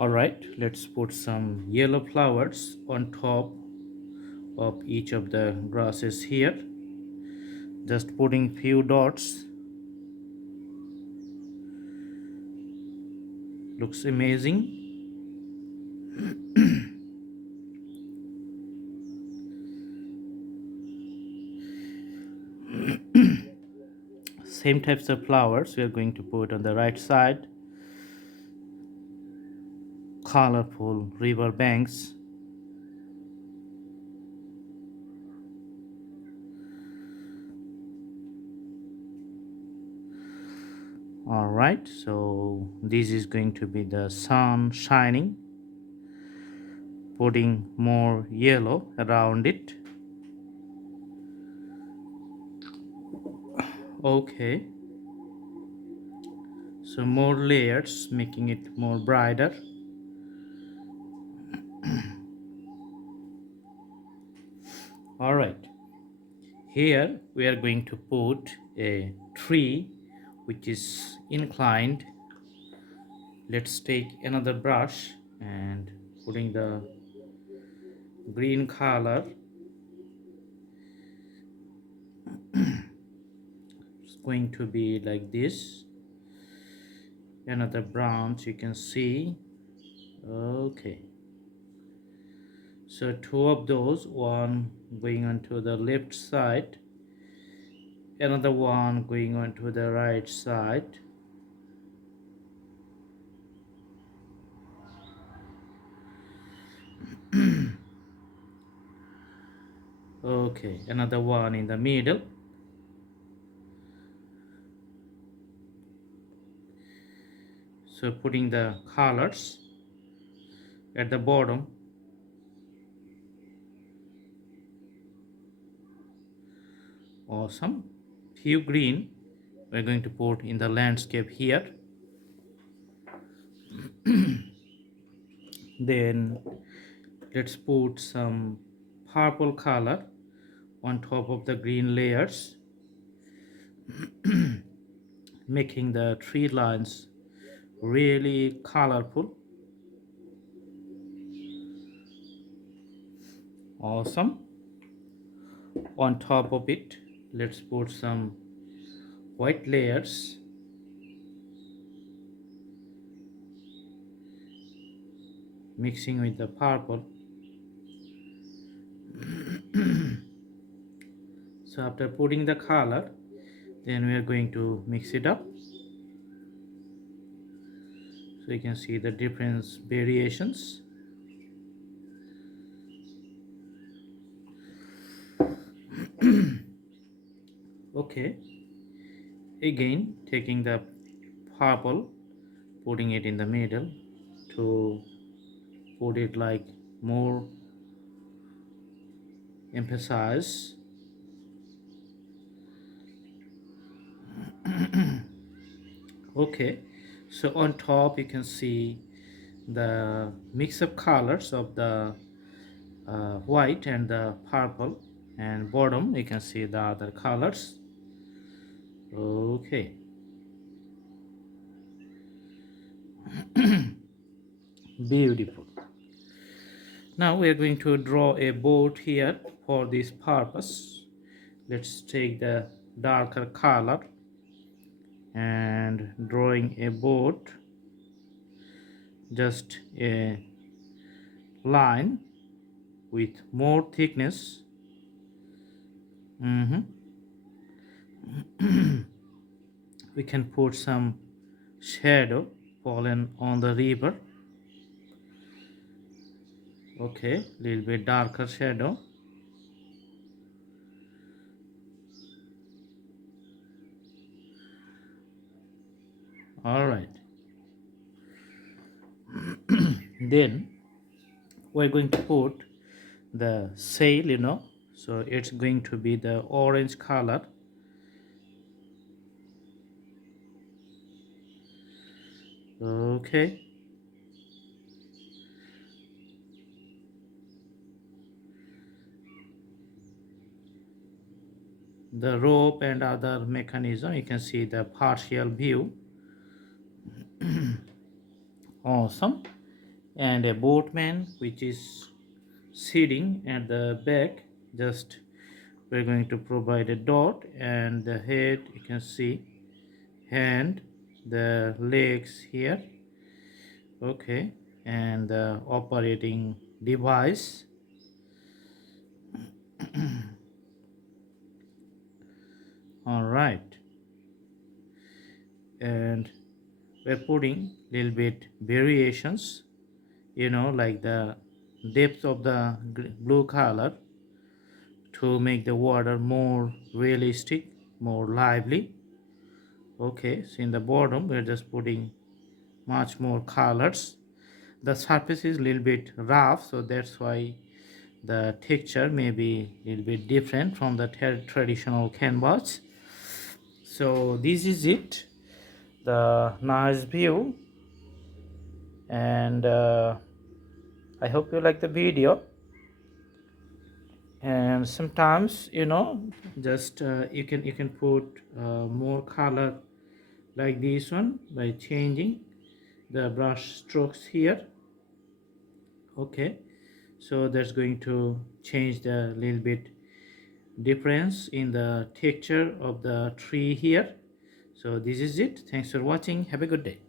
Alright, let's put some yellow flowers on top of each of the grasses here. Just putting few dots. Looks amazing. Same types of flowers we are going to put on the right side. Colorful river banks. Alright, so this is going to be the sun shining, putting more yellow around it. Okay, so more layers, making it more brighter. Alright, here we are going to put a tree which is inclined. Let's take another brush and putting the green color. It's going to be like this. Another branch you can see. Okay, so two of those, one going onto the left side, another one going onto the right side. Okay, another one in the middle. So putting the colors at the bottom. Awesome. Few green we're going to put in the landscape here. Then let's put some purple color on top of the green layers, making the tree lines really colorful. Awesome. On top of it, let's put some white layers, mixing with the purple. So after putting the color, then we are going to mix it up, so you can see the different variations. Okay, again taking the purple, putting it in the middle to put it like more emphasize. Okay, so on top you can see the mix of colors of the white and the purple, and bottom you can see the other colors. Okay. Beautiful. Now we are going to draw a boat here for this purpose. Let's take the darker color and drawing a boat, just a line with more thickness. We can put some shadow fallen on the river. Okay, little bit darker shadow. All right. Then we're going to put the sail, so it's going to be the orange color. Okay, the rope and other mechanism, you can see the partial view. Awesome. and a boatman which is sitting at the back. Just we're going to provide a dot, and the head you can see, hand, the legs here. Okay, and the operating device. All right, and we're putting little bit variations, like the depth of the blue color to make the water more realistic, more lively. Okay, so in the bottom we're just putting much more colors. The surface is a little bit rough, so that's why the texture may be a little bit different from the traditional canvas. So this is it, the nice view, and I hope you like the video. And sometimes, just you can put more color like this one by changing the brush strokes here. Okay, so that's going to change the little bit difference in the texture of the tree here. So this is it. Thanks for watching. Have a good day.